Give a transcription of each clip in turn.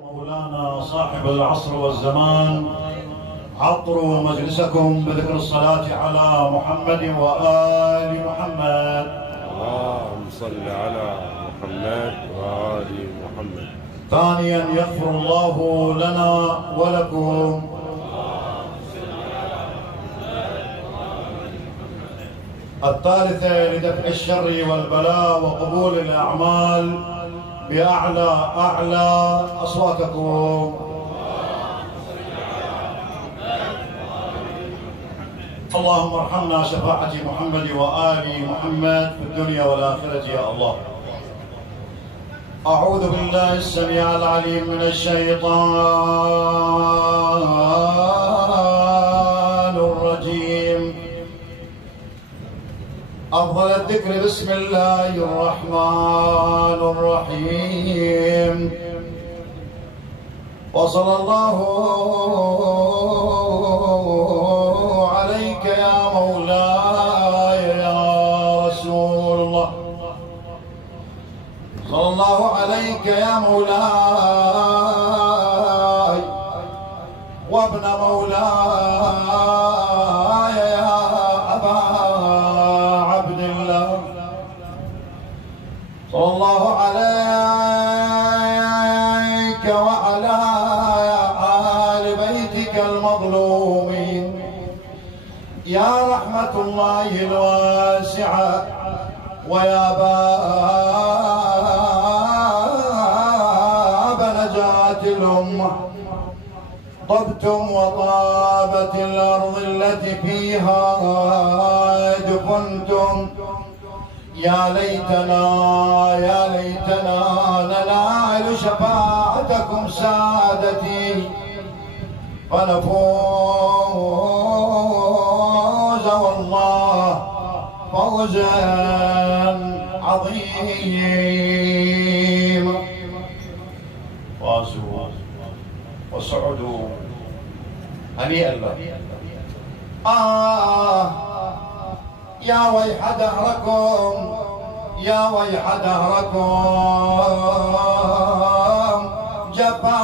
مولانا صاحب العصر والزمان، عطروا مجلسكم بذكر الصلاة على محمد وآل محمد. اللهم صل على محمد وآل محمد. ثانيا يغفر الله لنا ولكم. الثالثة لدفع الشر والبلاء وقبول الأعمال بأعلى أصواتكم. اللهم ارحمنا شفاعة محمد وآل محمد في الدنيا والآخرة يا الله. أعوذ بالله السميع العليم من الشيطان الرجيم. أفضل الذكر بسم الله الرحمن الرحيم. وصلى الله عليك يا مولاي يا رسول الله. صلى الله عليك يا مولاي وابن مولاي يا أبا عبد الله. صلى الله عليك وعلى آل بيتك المظلومين يا رحمة الله الواسعة ويا باب نجاة الأمة. طبتم وطابت الأرض التي فيها دفنتم. يا ليتنا ننال شفاعتكم سادتي فنفوز والله فوزا عظيما. فازوا وسعدوا هنيئا لهم. يا ويح دهركم يا ويح دهركم جفا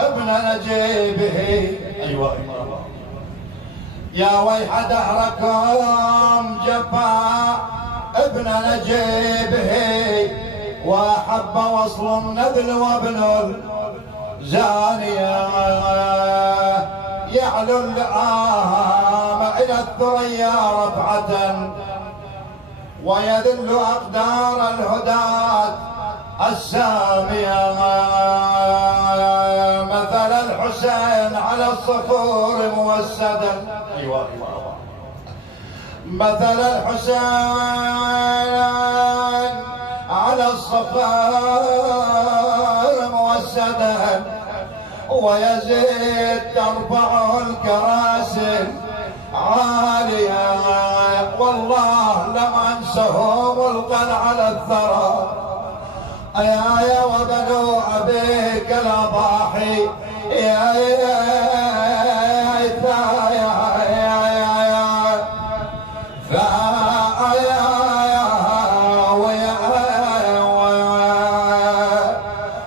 ابن نجيبه. أيوة يا ويح دهركم جفا ابن نجيبه. وأحب وصل النذل وابن الزانية يعلو اللئام إلى الثريا رفعة ويذل أقدار الهداة السامية. مثل الحسين على الصخور موسدا. أيوة مثل الحسين على الصخور موسدا ويزيد ترفعه الكراسي عالية. والله لم أنسه ملقا على الثرى. يا وبنو أبيك الأضاحي يا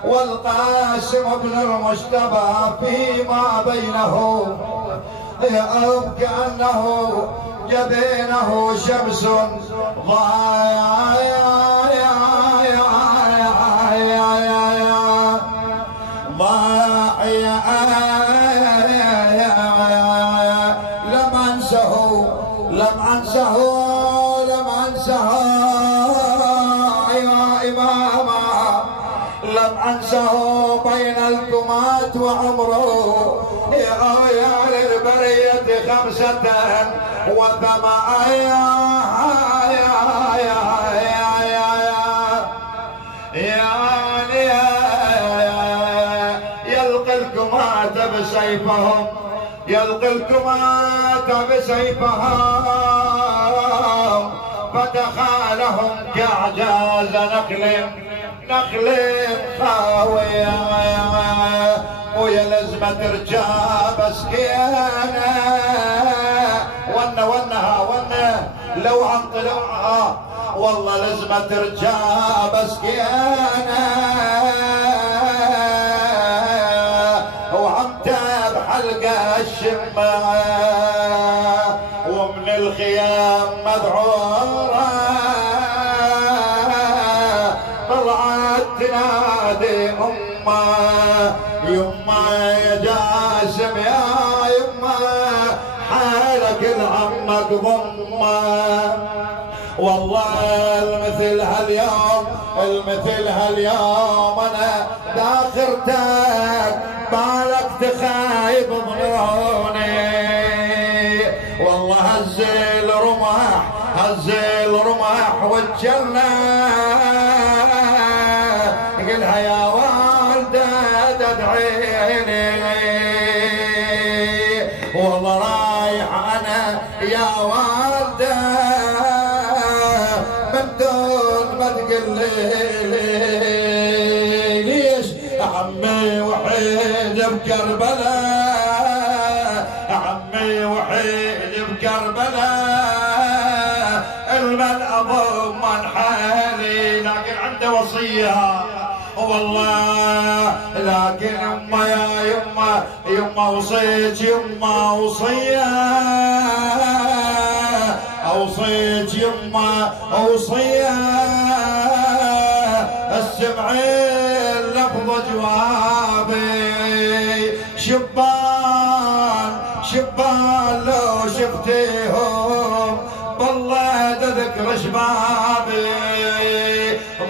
والقاسم ابن المجتبى فيما بينه كأنه جبينه شمس لم أنسه يا إماما. لم أنسه بين الكمات وعمره يا للبرية 85 يلقي الكمات بسيفهم يلقي الكمات بسيفهم فتخالهم كأعجاز نخل خاوية. ويا لزمة رجاب سكينة ونه لو عن طلوعها والله لزمة رجاب سكينة شمة ومن الخيام مذعورة طلعت تنادي أمه يما يا جاسم يا يما حالك لعمك ضمه. والله المثل هاليوم انا داخرتك بالك تخايب ظنوني. والله هز الرمح والجنة قلها يا والدة تدعيني. والله رايح انا يا والدة من دون ما تقول لي ليش عمي وحيد بكربلاء، عمي وحيد بكربلاء المن اضمن حالي. لكن عنده وصيه والله، لكن يما يا يما وصيت يما وصيه، اوصيت يما اوصيه السمعين لفظ جوابي. شبان لو شفتيهم بالله تذكر شبابي.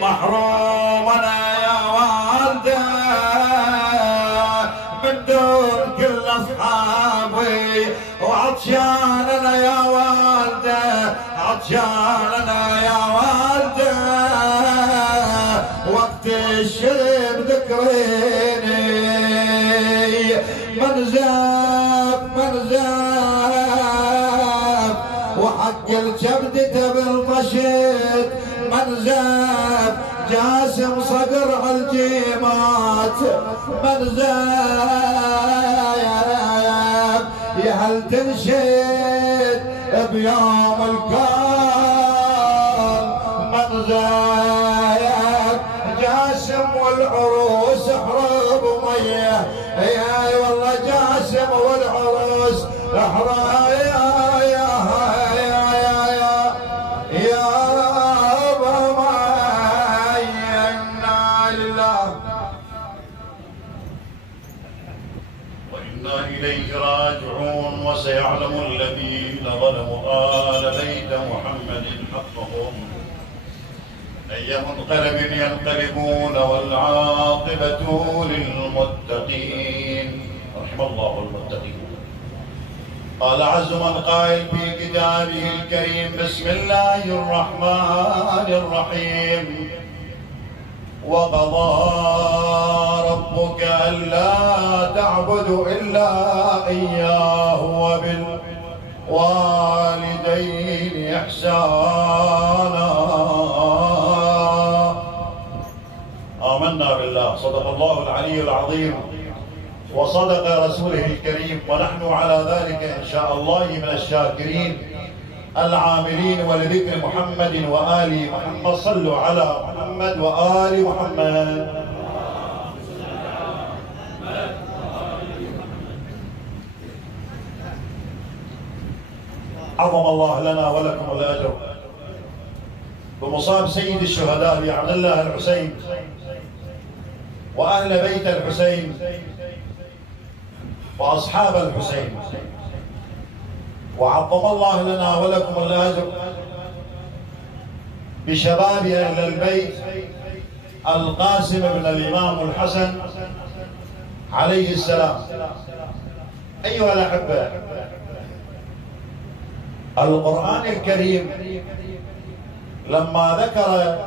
محروم انا يا والده من دون كل اصحابي، وعطشان انا يا والده، عطشان انا يا والده وقت الشرب ذكريني. من زاب وحق الكبد تبلطشت. من زاب جاسم صقر عالجيمات. من زاب يا هل تنشد بيوم الكون. من زاب جاسم والعروس حرب ميه. يا والله جاسم والعروس حرب يا ابا ميه. انا لله وانا اليه راجعون. وسيعلم الذين ظلموا آل بيت محمد حقهم أي منقلب ينقلبون والعاقبة للمتقين. رحم الله المتقين. قال عز من قائل في كتابه الكريم بسم الله الرحمن الرحيم. وقضى ربك ألا تعبدوا إلا إياه وبالوالدين إحسانا. آمنا بالله. صدق الله العلي العظيم وصدق رسوله الكريم، ونحن على ذلك إن شاء الله من الشاكرين العاملين ولذكر محمد وآل محمد. صلوا على محمد وآل محمد. عظم الله لنا ولكم الأجر بمصاب سيد الشهداء أبي عبد الله الحسين وأهل بيت الحسين وأصحاب الحسين. وعظم الله لنا ولكم الأجر بشباب أهل البيت القاسم بن الإمام الحسن عليه السلام. أيها الأحبة، القرآن الكريم لما ذكر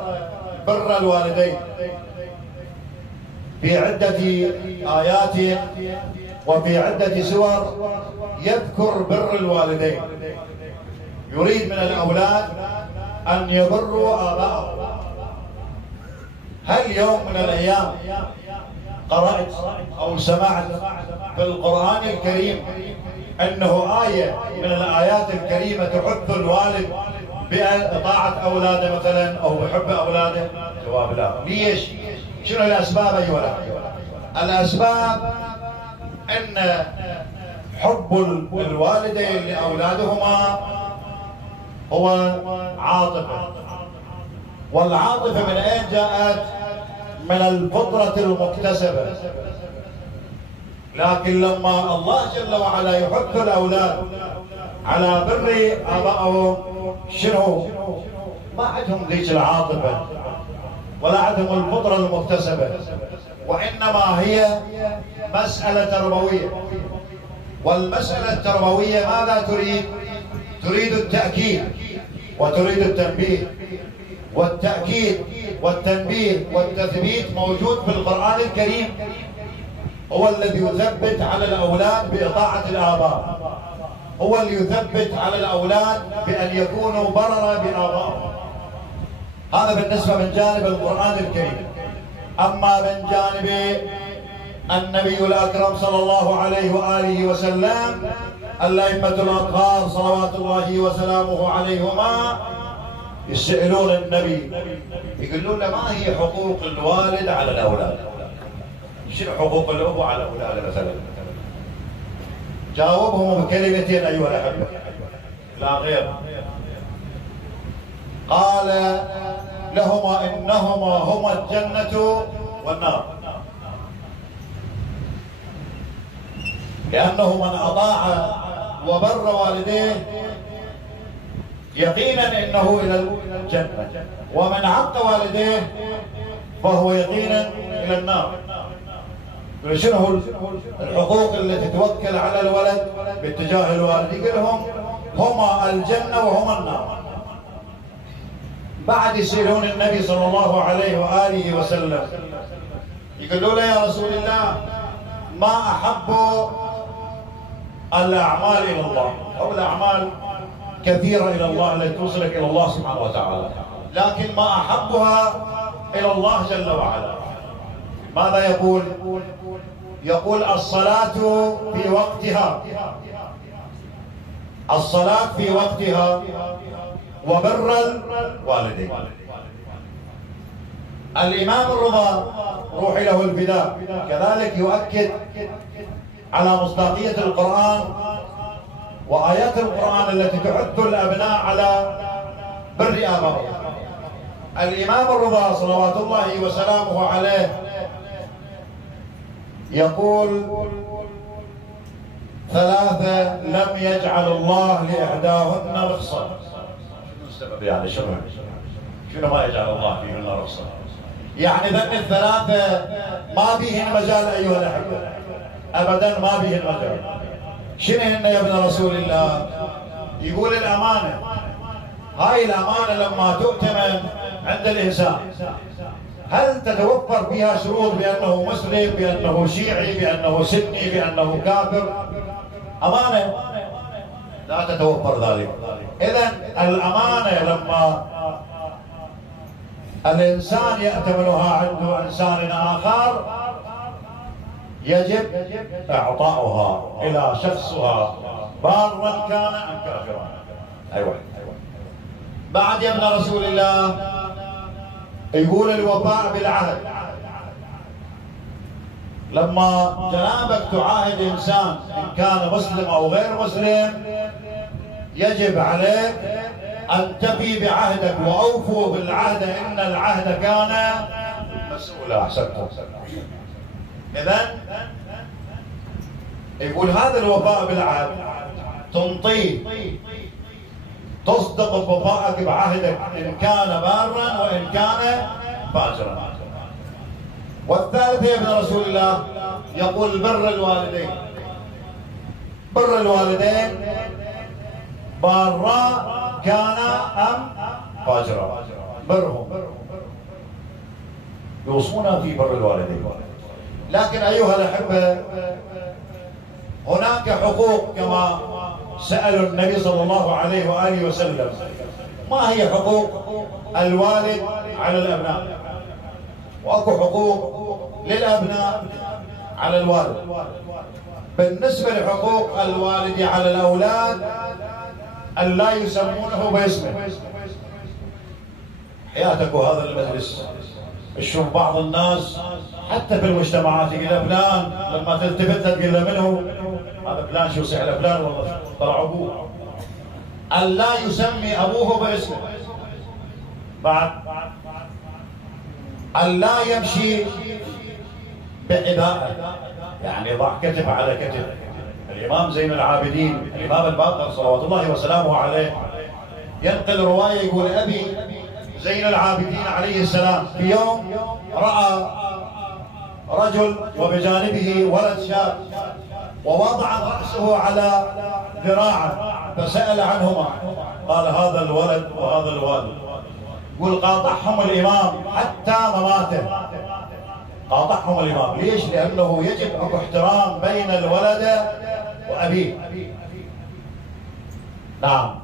بر الوالدين في عدة آيات وفي عدة سور يذكر بر الوالدين، يريد من الأولاد أن يبروا آباءهم. هل يوم من الأيام قرأت أو سمعت في القرآن الكريم أنه آية من الآيات الكريمة تحث الوالد بطاعة أولاده مثلا أو بحب أولاده؟ جواب لا. ليش؟ شنو الأسباب أيها الأخوة؟ الأسباب أن حب الوالدين لأولادهما هو عاطفة، والعاطفة من أين جاءت؟ من الفطرة المكتسبة. لكن لما الله جل وعلا يحث الأولاد على بر آبائهم، شنو؟ ما عندهم ذيك العاطفة ولا عندهم الفطرة المكتسبة، وإنما هي مسألة تربوية. والمسألة التربوية ماذا تريد؟ تريد التأكيد وتريد التنبيه، والتأكيد والتنبيه والتثبيت موجود في القرآن الكريم، هو الذي يثبت على الأولاد بإطاعة الآباء، هو اللي يثبت على الأولاد بأن يكونوا بررا بآبائهم. هذا بالنسبة من جانب القرآن الكريم. أما من جانب النبي الأكرم صلى الله عليه وآله وسلم، الأئمة الأطهار صلوات الله وسلامه عليهما يسألون النبي، يقولون له ما هي حقوق الوالد على الأولاد؟ شنو حقوق الأب على الأولاد مثلا؟ جاوبهم بكلمتين أيها الأحبة لا غير. قال لهما إنهما هما الجنة والنار، لأنه من أطاع وبر والديه يقينا إنه إلى الجنة، ومن عق والديه فهو يقينا إلى النار. شنو الحقوق التي توكل على الولد باتجاه الوالد؟ يقولهم هما الجنة وهما النار. بعد يسألون النبي صلى الله عليه وآله وسلم، يقولوا له يا رسول الله ما أحب الأعمال إلى الله، أو الأعمال كثيرة إلى الله التي توصلك إلى الله سبحانه وتعالى، لكن ما أحبها إلى الله جل وعلا. ماذا يقول؟ يقول الصلاة في وقتها، الصلاة في وقتها وبر الوالدين. الإمام الرضا روحي له الفداء كذلك يؤكد على مصداقية القرآن وآيات القرآن التي تحث الأبناء على بر آبائهم. الإمام الرضا صلوات الله وسلامه عليه يقول ثلاثة لم يجعل الله لإحداهن رخصة. شنو السبب يعني؟ شنو ما يجعل الله فيهن رخصة؟ يعني ذن الثلاثة ما بيهن مجال أيها الأحبة، أبدا ما بيهن مجال. شنو هن يا ابن رسول الله؟ يقول الأمانة. هاي الأمانة لما تؤتمن عند الإنسان هل تتوفر فيها شروط بأنه مسلم، بأنه شيعي، بأنه سني، بأنه كافر؟ أمانة لا تتوفر ذلك. إذن الأمانة لما الإنسان يأتمنها عند إنسان آخر يجب إعطاؤها إلى شخصها بارا كان أم كافرا. أيوة. بعد يا ابن رسول الله يقول الوفاء بالعهد. لما جنابك تعاهد إنسان إن كان مسلم أو غير مسلم يجب عليك أن تفي بعهدك، وأوفوا بالعهد إن العهد كان مسؤولا. أحسنتم. إذن يقول هذا الوفاء بالعهد تنطيه، تصدق بوفائك بعهدك إن كان بارا وإن كان فاجرا. والثالث يا ابن رسول الله يقول بر الوالدين. بر الوالدين بارا كان أم فاجرا، برهم يوصونا في بر الوالدين. لكن أيها الأحبة هناك حقوق كما سألوا النبي صلى الله عليه وآله وسلم. ما هي حقوق الوالد على الأبناء؟ وأكو حقوق للأبناء على الوالد. بالنسبة لحقوق الوالد على الأولاد أن لا يسمونه باسمه. حياتك وهذا المجلس تشوف بعض الناس حتى في المجتمعات يقول فلان، لما تلتفت تقول له منه؟ هذا فلان شو سأل فلان والله طلع أبوه. أن لا يسمي أبوه باسمه. بعد أن لا يمشي بعباءة، يعني يضع كتف على كتف. الإمام زين العابدين الإمام الباقر صلوات الله وسلامه عليه ينقل رواية يقول أبي زين العابدين عليه السلام في يوم رأى رجل وبجانبه ولد شاب ووضع رأسه على ذراعه فسأل عنهما قال هذا الولد وهذا الوالد. يقول قاطعهم الإمام حتى مماته، قاطعهم الإمام. ليش؟ لأنه يجب أن احترام بين الولد وأبيه. نعم.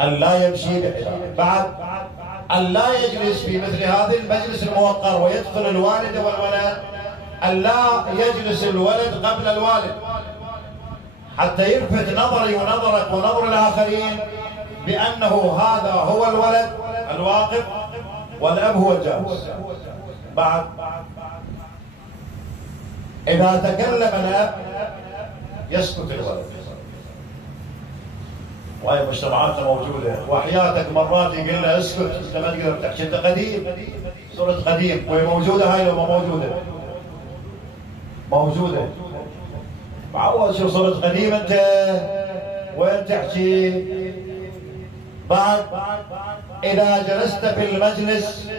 أن لا يمشي بعد أن لا يجلس في مثل هذا المجلس الموقر ويدخل الوالد والولد. أن لا يجلس الولد قبل الوالد حتى يلفت نظري ونظرك ونظر الآخرين بأنه هذا هو الولد الواقف والأب هو الجالس. بعد إذا تكلم الأب يسكت الولد. وهي مجتمعاتنا موجودة، وحياتك مرات يقول له اسكت انت ما تقدر تحكي انت قديم، صرت قديم. وهي موجودة هاي لو ما موجودة؟ موجودة. معود شو صرت قديم انت وين تحكي؟ بعد إذا جلست في المجلس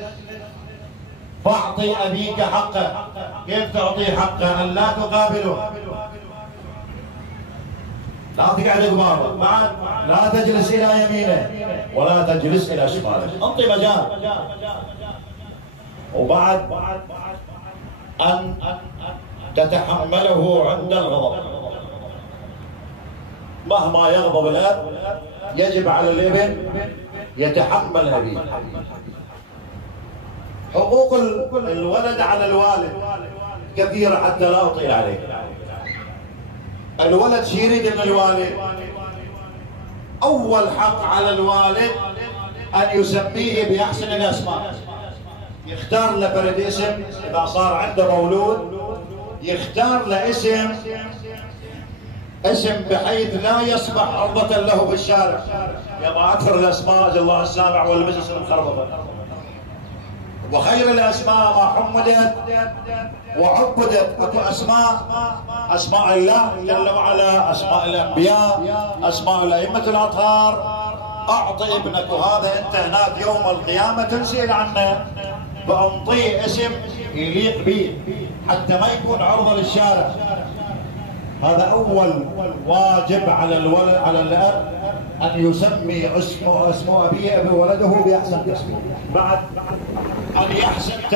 فاعطي أبيك حقه. كيف تعطيه حقه؟ أن لا تقابله، لا تقعد قبابه. بعد لا تجلس إلى يمينه ولا تجلس إلى شماله، أعطي مجال. وبعد أن تتحمله عند الغضب. مهما يغضب الأب يجب على الابن يتحمل أبيه. حقوق الولد على الوالد كثيرة حتى لا أطيل عليك. الولد شو يريد من الوالد؟ أول حق على الوالد أن يسميه بأحسن الأسماء. يختار له فرد اسم، إذا صار عنده مولود يختار له اسم بحيث لا يصبح عرضة له بالشارع. يا أكثر الأسماء جل الله السامع والمجلس المخربطة. وخير الأسماء ما حمدت وعبدت. اكو اسماء الله جل وعلا، اسماء الانبياء، اسماء الائمه الاطهار. اعطي ابنك هذا انت هناك يوم القيامه تنسال عنه، فانطيه اسم يليق به حتى ما يكون عرضه للشارع. هذا اول واجب على الولد على الاب ان يسمي اسم ابيه بولده باحسن اسم. بعد ان يحسن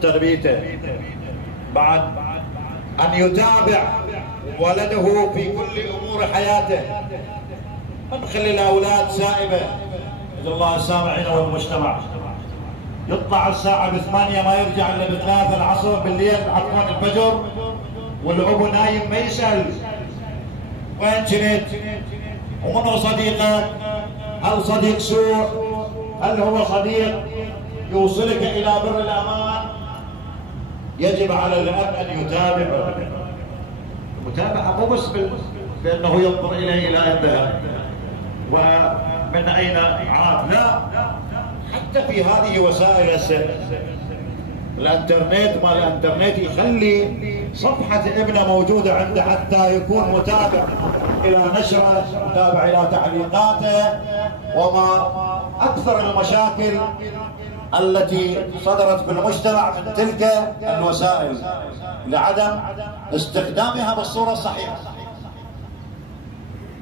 تربيته، بعد أن يتابع ولده في كل أمور حياته. ما نخلي الأولاد سائبة. جزا الله السامعين والمجتمع. يطلع الساعة ب8 ما يرجع إلا ب3 العصر بالليل عفوا الفجر، والأب نايم ما يسأل وين كنت؟ ومنو صديقك؟ هل صديق سوء؟ هل هو صديق يوصلك إلى بر الأمان؟ يجب على الأب أن يتابع. المتابعة مو بس بأنه ينظر إليه إلى أين ذهب ومن أين عاد، لا، حتى في هذه وسائل الانترنت. ما الانترنت يخلي صفحة ابنه موجودة عنده حتى يكون متابع إلى نشره، متابع إلى تعليقاته. وما أكثر المشاكل التي صدرت في المجتمع من تلك الوسائل لعدم استخدامها بالصورة الصحيحة.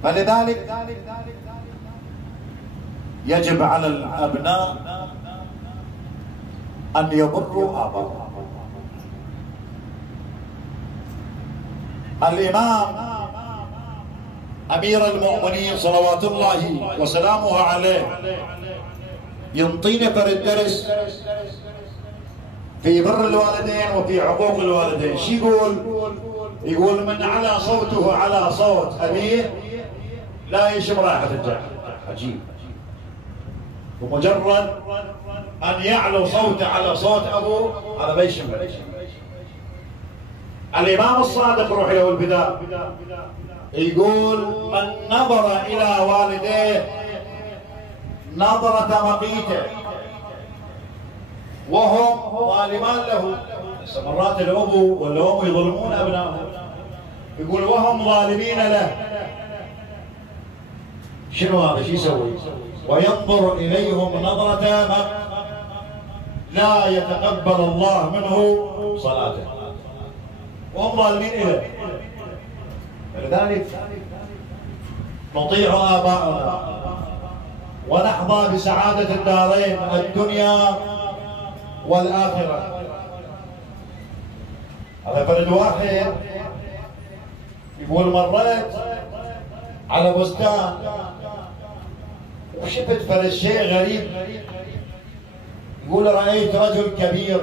فلذلك يجب على الأبناء أن يبروا آباءهم. الإمام أمير المؤمنين صلوات الله وسلامه عليه ينطينا فرد درس في بر الوالدين وفي حقوق الوالدين. شو يقول؟ يقول من على صوته على صوت أبيه لا يشم رائحة الجنة. عجيب. ومجرد أن يعلو صوته على صوت أبوه هذا ما يشم. الإمام الصادق روح له الفداء يقول: من نظر إلى والديه نظرة مقيته وهم ظالمان له. مرات الأبو والأم يظلمون أبنائهم، يقول وهم ظالمين له، شنو هذا؟ شو يسوي؟ وينظر إليهم نظرة لا يتقبل الله منه صلاته وهم ظالمين إليه. لذلك نطيع آباءنا ونحظى بسعادة الدارين الدنيا والآخرة. هذا فرد واحد يقول: مريت على بستان وشفت فرد شيء غريب. يقول: رأيت رجل كبير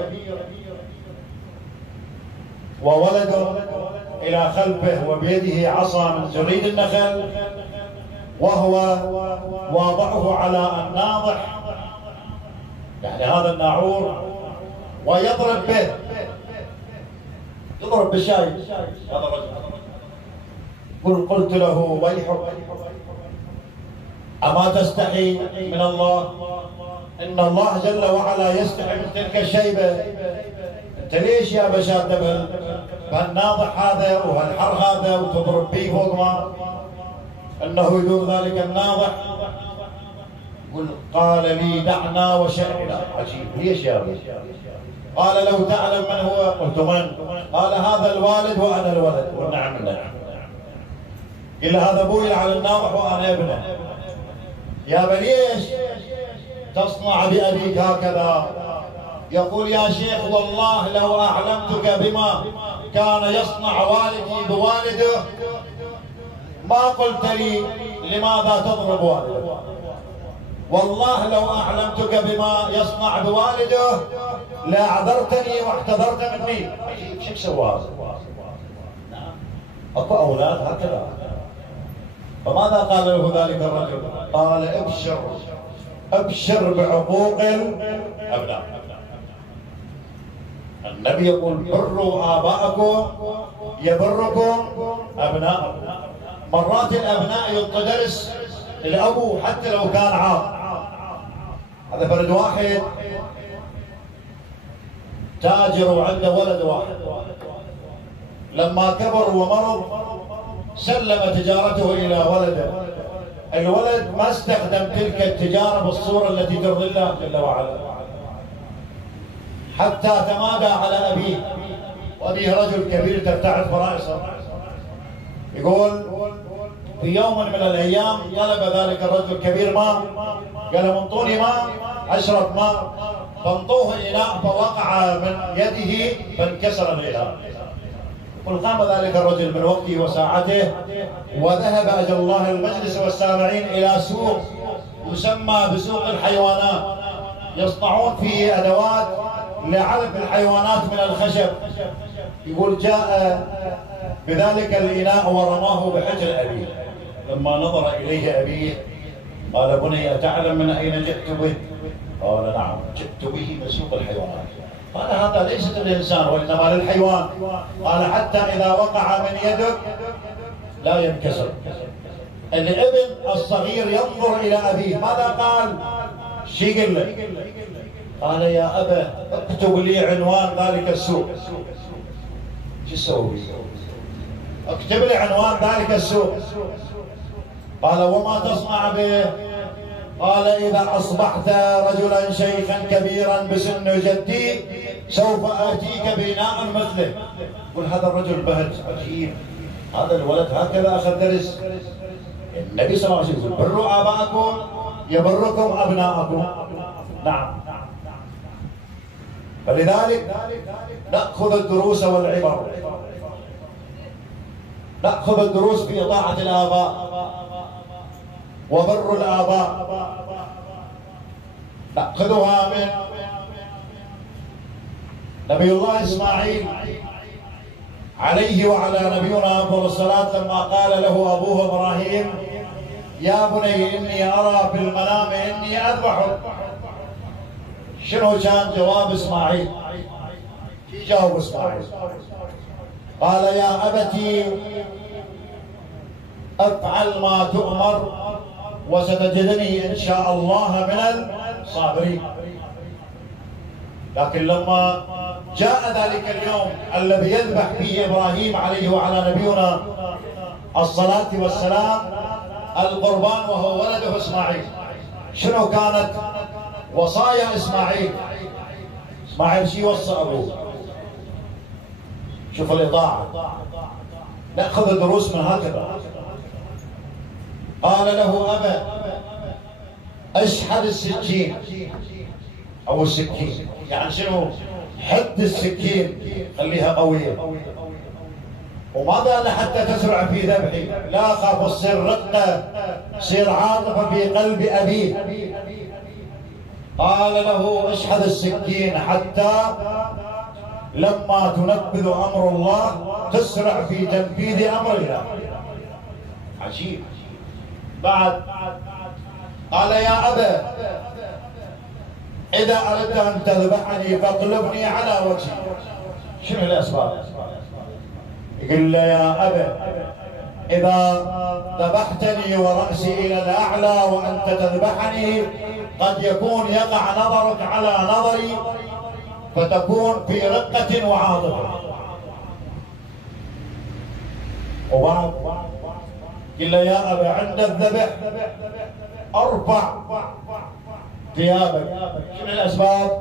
وولده إلى خلفه وبيده عصا من جريد النخل وهو واضعه على الناضح، يعني هذا الناعور، ويضرب به، يضرب بالشاي هذا الرجل. قلت له: ويحك، أما تستحي من الله؟ إن الله جل وعلا يستحي من تلك الشيبة. أنت ليش يا بشار تبهل بهالناضح هذا وهالحر هذا وتضرب به فوق ما أنه يدور ذلك الناضح؟ قال لي: دعنا وشأننا. عجيب، ليش يا أبي؟ قال: لو تعلم من هو. قلت: من؟ قال: هذا الوالد وأنا الولد. قلنا: نعم نعم. قال: هذا أبوي على الناضح وأنا ابنه. يا بني ليش تصنع بأبيك هكذا؟ يقول: يا شيخ والله لو أعلمتك بما كان يصنع والدي بوالده ما قلت لي لماذا تضرب والده. والله لو أعلمتك بما يصنع بوالده لأعذرتني واحتذرت مني. شو سوى هذا؟ أكو أولاد هكذا. فماذا قال له ذلك الرجل؟ قال: ابشر ابشر بعقوق الأبناء. النبي يقول: بروا آباءكم يبركم أبناءكم. مرات الأبناء يعطوا درس للأبو حتى لو كان عاق. هذا فرد واحد تاجر وعنده ولد واحد، لما كبر ومرض سلم تجارته إلى ولده. الولد ما استخدم تلك التجارة بالصورة التي ترضي الله جل وعلا، حتى تمادى على أبيه، وأبيه رجل كبير ترتعد فرائصه. يقول: في يوم من الأيام طلب ذلك الرجل الكبير ماء، قال: انطوني ماء أشرب ماء. فانطوه إناء فوقع من يده فانكسر الإناء. قام ذلك الرجل من وقته وساعته وذهب أجل الله المجلس والسامعين إلى سوق يسمى بسوق الحيوانات، يصنعون فيه أدوات لعلف الحيوانات من الخشب. يقول: جاء بذلك الإناء ورماه بحجر أبيه. لما نظر إليه أبيه قال: بني أتعلم من أين جئت به؟ قال: نعم، جئت به من سوق الحيوانات. قال: هذا ليست للإنسان وإنما للحيوان. قال: حتى إذا وقع من يدك لا ينكسر. الابن الصغير ينظر إلى أبيه، ماذا قال؟ شي قل له؟ قال: يا أبا اكتب لي عنوان ذلك السوق. شو تسوي؟ اكتب لي عنوان ذلك السوق. قال: وما تصنع به؟ قال: إذا أصبحت رجلا شيخا كبيرا بسن جدي سوف آتيك بإناء مثله. قل هذا الرجل بهت عجيب، هذا الولد هكذا أخذ درس. النبي صلى الله عليه وسلم: بروا آباءكم يبركم أبناءكم. نعم. فلذلك نأخذ الدروس والعبر، نأخذ الدروس في إطاعة الآباء وبر الآباء، نأخذها من نبي الله إسماعيل عليه وعلى نبينا أفضل الصلاة، لما قال له أبوه إبراهيم: يا بني إني أرى في المنام إني أذبحك. شنو كان جواب إسماعيل؟ جاوب إسماعيل: قال يا أبتي افعل ما تؤمر وستجدني إن شاء الله من الصابرين. لكن لما جاء ذلك اليوم الذي يذبح فيه إبراهيم عليه وعلى نبينا الصلاة والسلام القربان وهو ولده إسماعيل، شنو كانت وصايا إسماعيل؟ إسماعيل شي وصى أبوه؟ شوف الإطاعة، نأخذ دروس من هكذا. قال له أبا اشحذ السكين أو السكين، يعني شنو؟ حد السكين خليها قوية، وما حتى تسرع في ذبحي، لا خاف تصير رقة، تصير عاطفة في قلب أبيه. قال له اشحذ السكين حتى لما تنفذ أمر الله تسرع في تنفيذ أمر الله. عجيب. بعد قال يا أبا إذا أردت أن تذبحني فاقلبني على وجهي. شنو الأسباب؟ يقول له يا أبا إذا ذبحتني ورأسي إلى الأعلى وأنت تذبحني قد يكون يقع نظرك على نظري فتكون في رقة وعاطفة. وبعد قال له يا أبا عند الذبح ارفع ثيابك. شنو الأسباب؟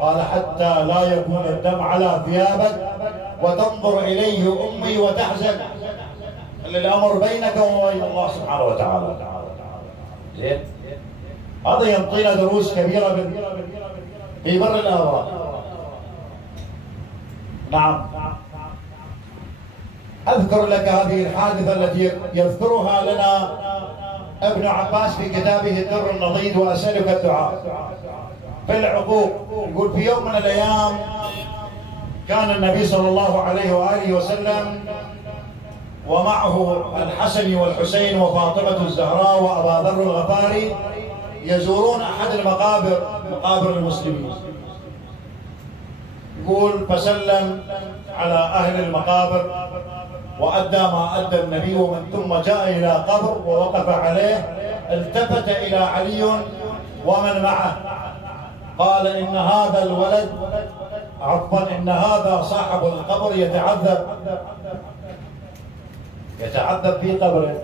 قال حتى لا يكون الدم على ثيابك وتنظر إليه أمي وتحزن. الأمر بينك وبين الله سبحانه وتعالى. زين؟ هذا يعطينا دروس كبيرة في بر الآباء. نعم. أذكر لك هذه الحادثة التي يذكرها لنا ابن عباس في كتابه الدر النضيد وأسألك الدعاء في العقوق. يقول في يوم من الأيام كان النبي صلى الله عليه وآله وسلم ومعه الحسن والحسين وفاطمة الزهراء وأبا ذر الغفاري يزورون أحد مقابر المسلمين. يقول فسلم على أهل المقابر وأدى ما أدى النبي، ومن ثم جاء إلى قبر ووقف عليه، التفت إلى علي ومن معه قال إن هذا الولد إن هذا صاحب القبر يتعذب في قبره.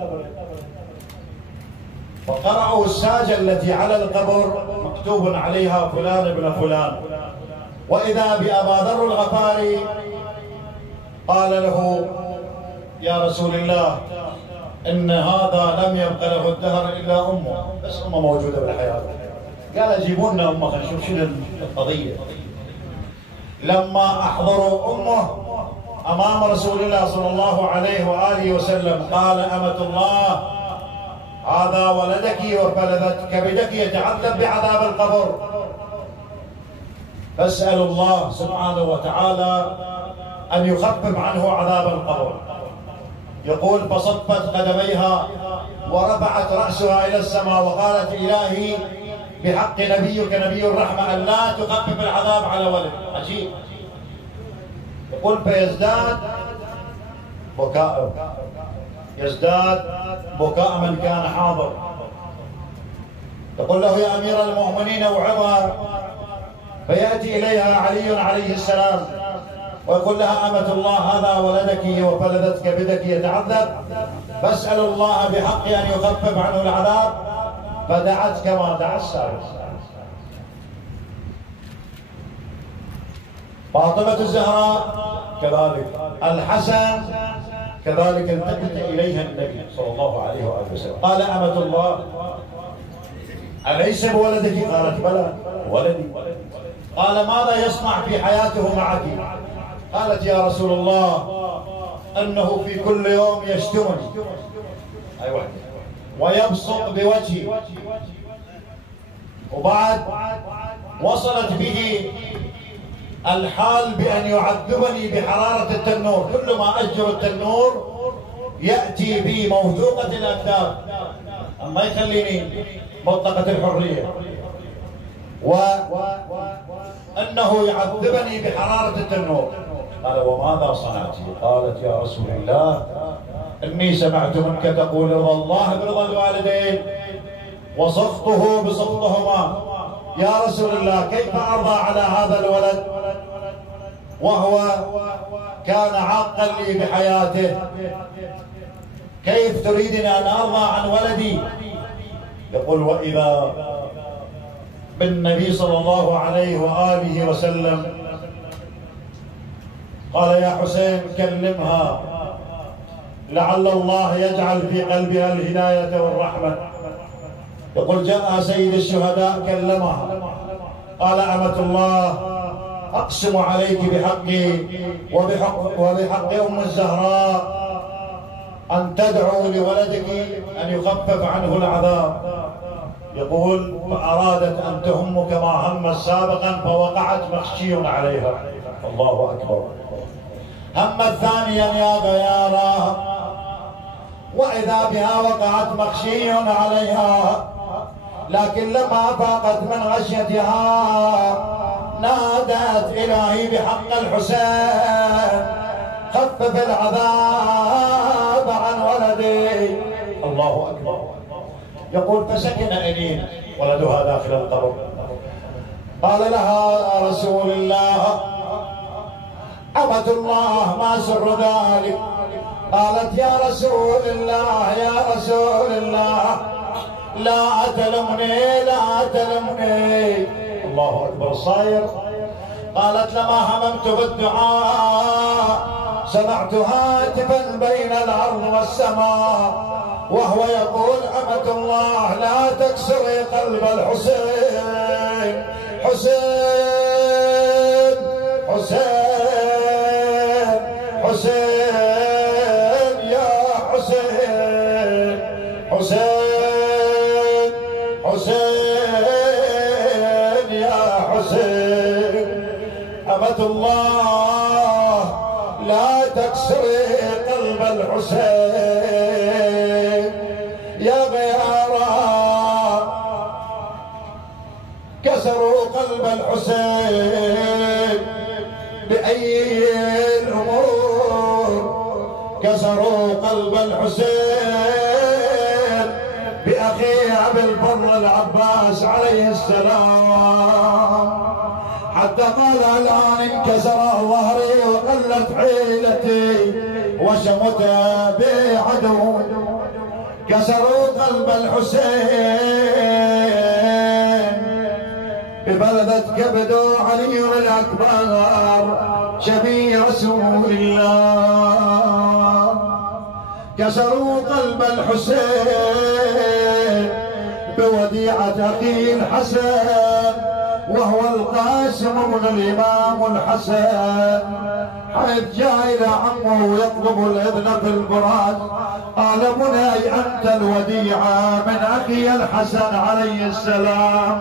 فقرأوا الساجة التي على القبر مكتوب عليها فلان ابن فلان، وإذا بأبا ذر الغفاري قال له يا رسول الله إن هذا لم يبق له الدهر إلا أمه، بس أمه موجودة بالحياة. قال جيبوا لنا أمه خلينا نشوف شنو القضية. لما أحضروا أمه أمام رسول الله صلى الله عليه وآله وسلم قال أمة الله هذا ولدك وفلذت كبدك يتعذب بعذاب القبر، فاسأل الله سبحانه وتعالى أن يخفف عنه عذاب القبر. يقول فصفت قدميها ورفعت رأسها إلى السماء وقالت إلهي بحق نبيك نبي الرحمة أن لا تخفف العذاب على ولد. عجيب. يقول فيزداد بكاء، يزداد بكاء من كان حاضر. يقول له يا أمير المؤمنين اوعظها، فيأتي إليها علي عليه السلام ويقول لها أمة الله هذا ولدك وفلذت كبدك يتعذب، فاسأل الله بحق أن يخفف عنه العذاب. فدعت كما دعا السابق. فاطمة الزهراء كذلك، الحسن كذلك التفت إليها النبي صلى الله عليه وآله وسلم قال أمة الله أليس بولدك؟ قالت بلى ولدي. قال ماذا يصنع في حياته معك؟ قالت يا رسول الله أنه في كل يوم يشتمني ويبصق بوجهي. وبعد وصلت به الحال بأن يعذبني بحرارة التنور، كل ما أجر التنور يأتي بي موثوقة الأكتاف، ما يخليني مطلقة الحرية، وأنه يعذبني بحرارة التنور. قال وماذا صنعت؟ قالت يا رسول الله إني سمعت منك تقول رضا الله برضا الوالدين وسخطه بسخطهما. يا رسول الله كيف أرضى على هذا الولد وهو كان عاقا لي بحياته؟ كيف تريدني أن أرضى عن ولدي؟ يقول وإذا بالنبي صلى الله عليه وآله وسلم قال يا حسين كلمها لعل الله يجعل في قلبها الهداية والرحمة. يقول جاء سيد الشهداء كلمها قال أمة الله أقسم عليك بحقي وبحق أم الزهراء أن تدعو لولدك أن يخفف عنه العذاب. يقول فأرادت أن تهم كما همت سابقا فوقعت مخشي عليها. الله أكبر. همت ثانيا يا غيارة وإذا بها وقعت مخشي عليها، لكن لما فاقت من غشيتها نادت إلهي بحق الحسين خفف العذاب عن ولدي. الله أكبر. يقول فسكن أنين ولدها داخل القبر. قال لها رسول الله أمة الله ما سر ذلك؟ قالت يا رسول الله يا رسول الله لا تلمني لا تلمني. الله أكبر. صاير. قالت لما هممت بالدعاء سمعت هاتفا بين الأرض والسماء وهو يقول أمة الله لا تكسري قلب الحسين. حسين حسين حسين يا حسين حسين حسين يا حسين. أمة الله لا تكسري قلب الحسين. يا غيارة كسروا قلب الحسين بأي الأمور؟ كسروا قلب الحسين بأخيه أبي الفضل العباس عليه السلام، حتى قال الآن انكسر ظهري وقلت حيلتي وشمت بعدو. كسروا قلب الحسين ببلدة كبد علي الأكبر شبيه رسول الله. كسروا قلب الحسين بوديعة أخيه الحسن وهو القاسم بن الإمام الحسن، حيث جاء إلى عمه يطلب الإذن في الفراش قال بني أنت الوديعة من أخي الحسن عليه السلام.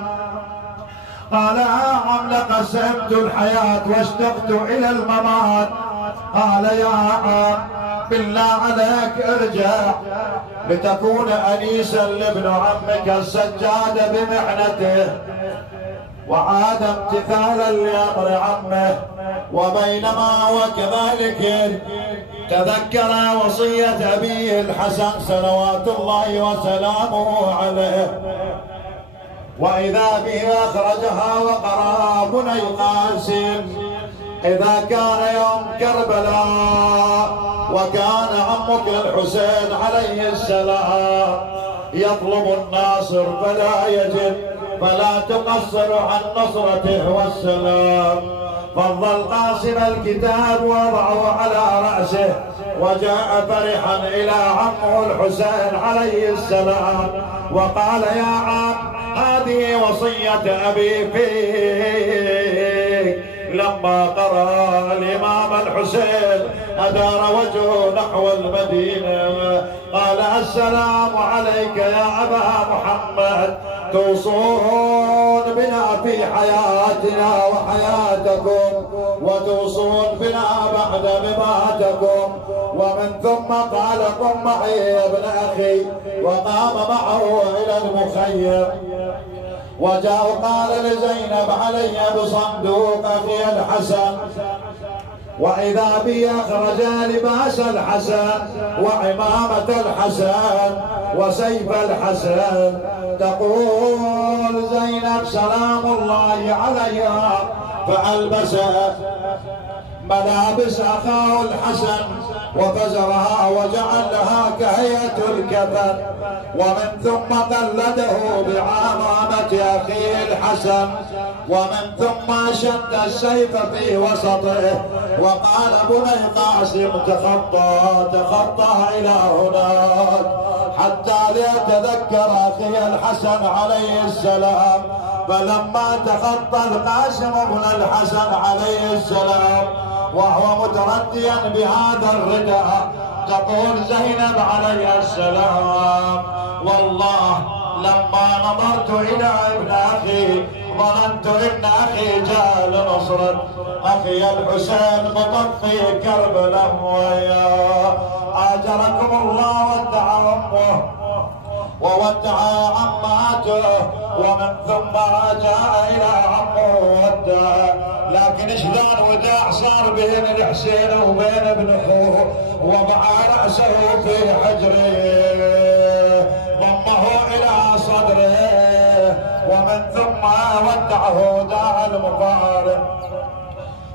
قال عم لقسمت الحياة واشتقت إلى الممات. قال يا عم بالله عليك ارجع لتكون أنيسا لابن عمك السجاد بمحنته. وعاد امتثالا لأمر عمه. وبينما وكذلك تذكر وصية أبيه الحسن صلوات الله وسلامه عليه، وإذا به أخرجها وقرأ بني قاسم إذا كان يوم كربلاء وكان عمك الحسين عليه السلام يطلب الناصر فلا يجد فلا تقصر عن نصرته والسلام. فضل قاسم الكتاب ووضعه على رأسه وجاء فرحا إلى عمه الحسين عليه السلام وقال يا عم هذه وصية أبي فيك. لما قرأ الإمام الحسين أدار وجهه نحو المدينة قال السلام عليك يا أبا محمد، توصون بنا في حياتنا وحياتكم وتوصون بنا بعد مماتكم. ومن ثم قال قم معي يا ابن أخي، وقام معه إلى المخيم وجاء قال لزينب علي بصندوق أخي الحسن. وإذا بي أخرج لباس الحسن وعمامة الحسن وسيف الحسن. تقول زينب سلام الله عليها فألبست ملابس أخاه الحسن وفزرها وجعلها كهيئة الكفن، ومن ثم قلده بعمامة أخيه الحسن، ومن ثم شد السيف في وسطه وقال بني قاسم تخطى إلى هناك حتى ليتذكر أخي الحسن عليه السلام. فلما تخطى القاسم بن الحسن عليه السلام وهو مترديا بهذا الرداء، تقول زينب عليه السلام والله لما نظرت إلى ابن أخي ظننت إن أخي جاء لنصرة أخي الحسين مطفي كربلاء وياه. آجركم الله ودع أمه وودع عماته ومن ثم جاء إلى عمه وودع. لكن شلون وداع صار بين الحسين وبين ابن اخوه وضع رأسه في حجره ضمه إلى صدره ومن ثم ودعه داع المقارب.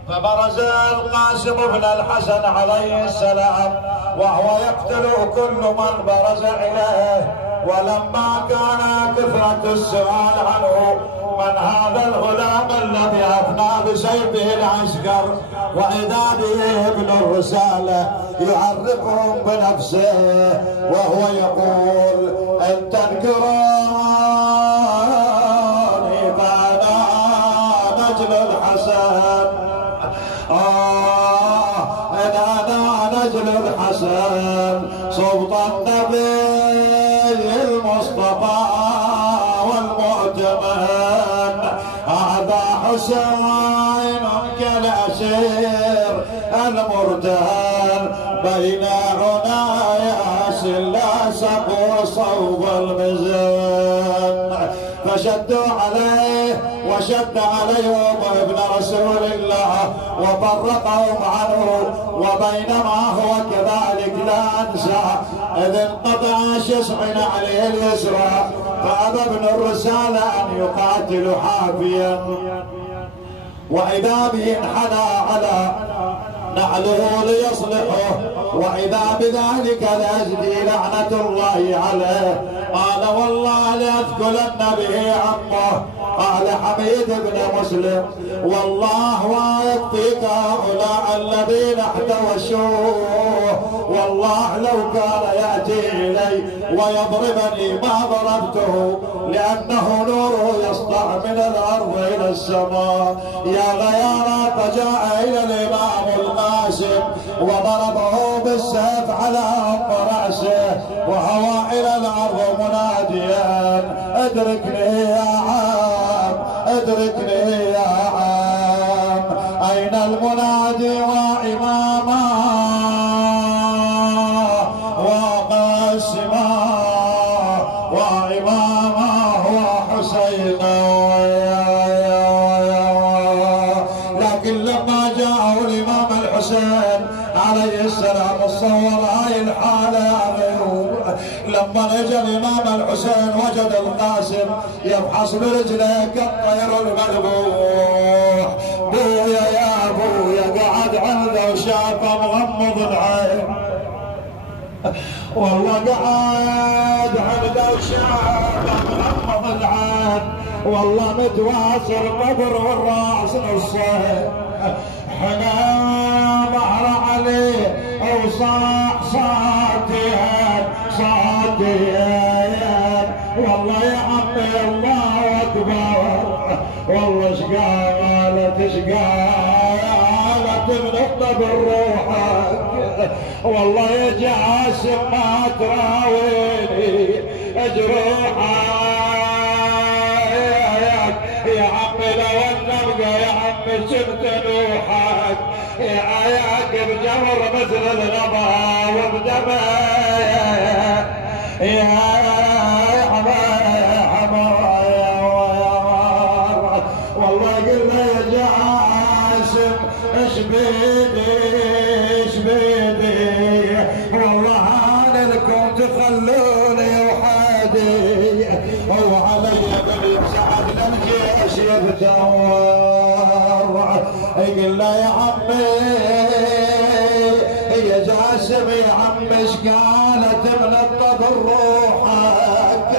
فبرز القاسم بن الحسن عليه السلام وهو يقتل كل من برز إليه. ولما كان كثرة السؤال عنه من هذا الغلام الذي أفنى بسيفه العسكر، وإذا به ابن الرسالة يعرفهم بنفسه وهو يقول إن تذكروني فأنا نجل الحسن، إن أنا نجل الحسن صوت النبي المصطفى والمؤتمن. هذا حسين كالأسير المرتهن بين عناياس اللاسق وصوب المزن. فشدوا عليه وشد عليهم ابن رسول الله وفرقهم عنه. وبينما هو كذلك لا انسى اذ انقطع شسع عليه اليسرى فابى ابن الرسالة ان يقاتل حافيا، واذا به انحنى على نعله ليصلحه، واذا بذلك الازدي لعنة الله عليه. قال والله لاثقلن به عمه. قال حميد بن مسلم والله واثق فيك هؤلاء الذين احتوشوه، والله لو كان ياتي الي ويضربني ما ضربته لانه نوره يسطع من الارض الى السماء. يا غيارة فجاء الى الامام القاسم وضربه بالسيف على راسه وهوى الى الارض مناديا ادركني يا عم ادركني يا عم. اين المنادي واماما وقاسما واماما وحسينا. لكن لما جاءه الامام الحسين عليه السلام الصور هاي الحاله لما اجى الامام الحسين وجد القاسم يفحص برجله كالطير المذبوح. بويا يا ابويا قعد عنده وشافه مغمض العين، والله قعد عنده وشافه مغمض العين، والله متواصل قبر والراس نصين. حنا ظهر عليه وصاح صاتيا صاتيا. والله يا عمي الله اكبر، والله شقالت بنقطة بروحك. والله يا جاسم ما تراويني جروحك يا عمي لو نبقى يا عمي شفت نوحك يا عياك بجمر مثل الغضا وبدمه يا حمار. والله قلنا يا جاسم ايش بيدي يتدور. قل له يا عمي يا جاسم يا عمي ايش قالت منطق روحك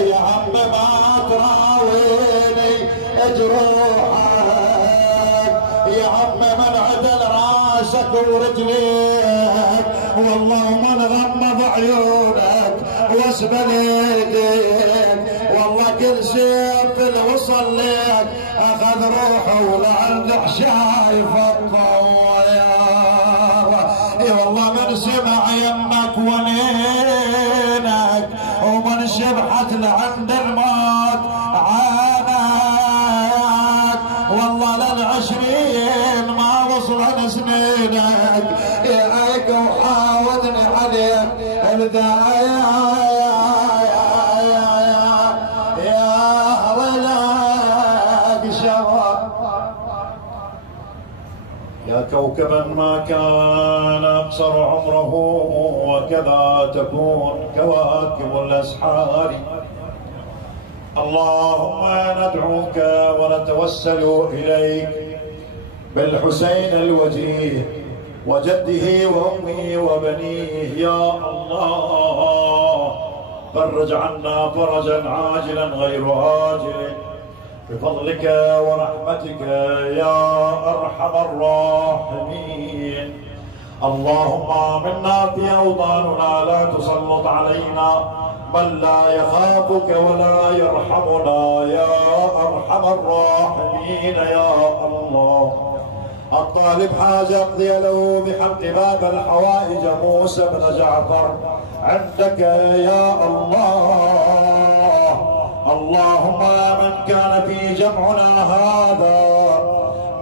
يا عم ما تراويني جروحك يا عم من عدل راسك ورجليك والله من غمض عيونك واسبل يديك والله كل سيف الوصل لك اخذ روحه ولعندك شايف الضوء يا والله من سمع يمك ونينك ومن شبحت لعند الموت عانك والله للعشرين ما وصل سنينك ياك وحاودني عليك الدايا يا ولك شوق يا كوكبا ما كان أقصر عمره وكذا تكون كواكب الأسحار. اللهم ندعوك ونتوسل إليك بالحسين الوجيه وجده وأمه وبنيه يا الله فرج عنا فرجا عاجلا غير آجل بفضلك ورحمتك يا أرحم الراحمين. اللهم منا في أوطاننا لا تسلط علينا من لا يخافك ولا يرحمنا يا أرحم الراحمين يا الله. الطالب حاجة اقضي له بحق باب الحوائج موسى بن جعفر عندك يا الله. اللهم من كان في جمعنا هذا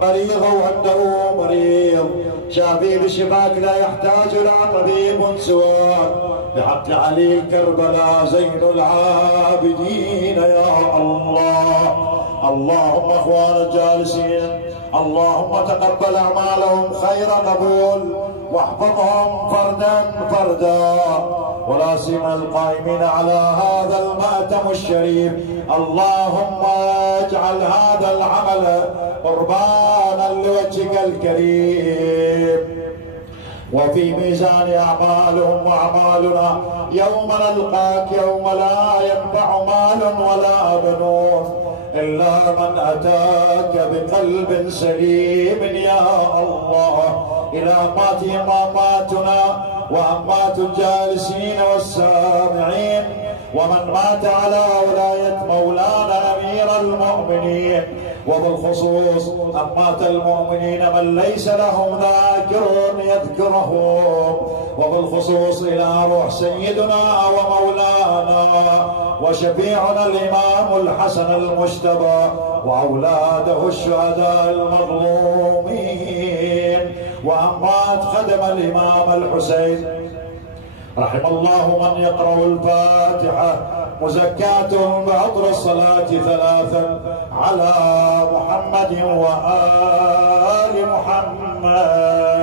مريض وعنده مريض شافي بشفاك لا يحتاج الى طبيب سواك بحق علي الكربلاء زين العابدين يا الله. اللهم اخوان الجالسين اللهم تقبل اعمالهم خير قبول واحفظهم فردا فردا ولا سيما القائمين على هذا المأتم الشريف. اللهم اجعل هذا العمل قربانا لوجهك الكريم وفي ميزان اعمالهم واعمالنا يوم نلقاك يوم لا ينفع مال ولا بنون الا من اتاك بقلب سليم يا الله. الى مات اماماتنا وامات الجالسين والسامعين ومن مات على ولايه مولانا امير المؤمنين وبالخصوص امات المؤمنين من ليس لهم ذاكر يذكرهم وبالخصوص الى روح سيدنا ومولانا وشفيعنا الامام الحسن المجتبى واولاده الشهداء المظلومين وامات خدم الامام الحسين. رحم الله من يقرأ الفاتحة مزكاة بعطر الصلاة ثلاثا على محمد وآل محمد.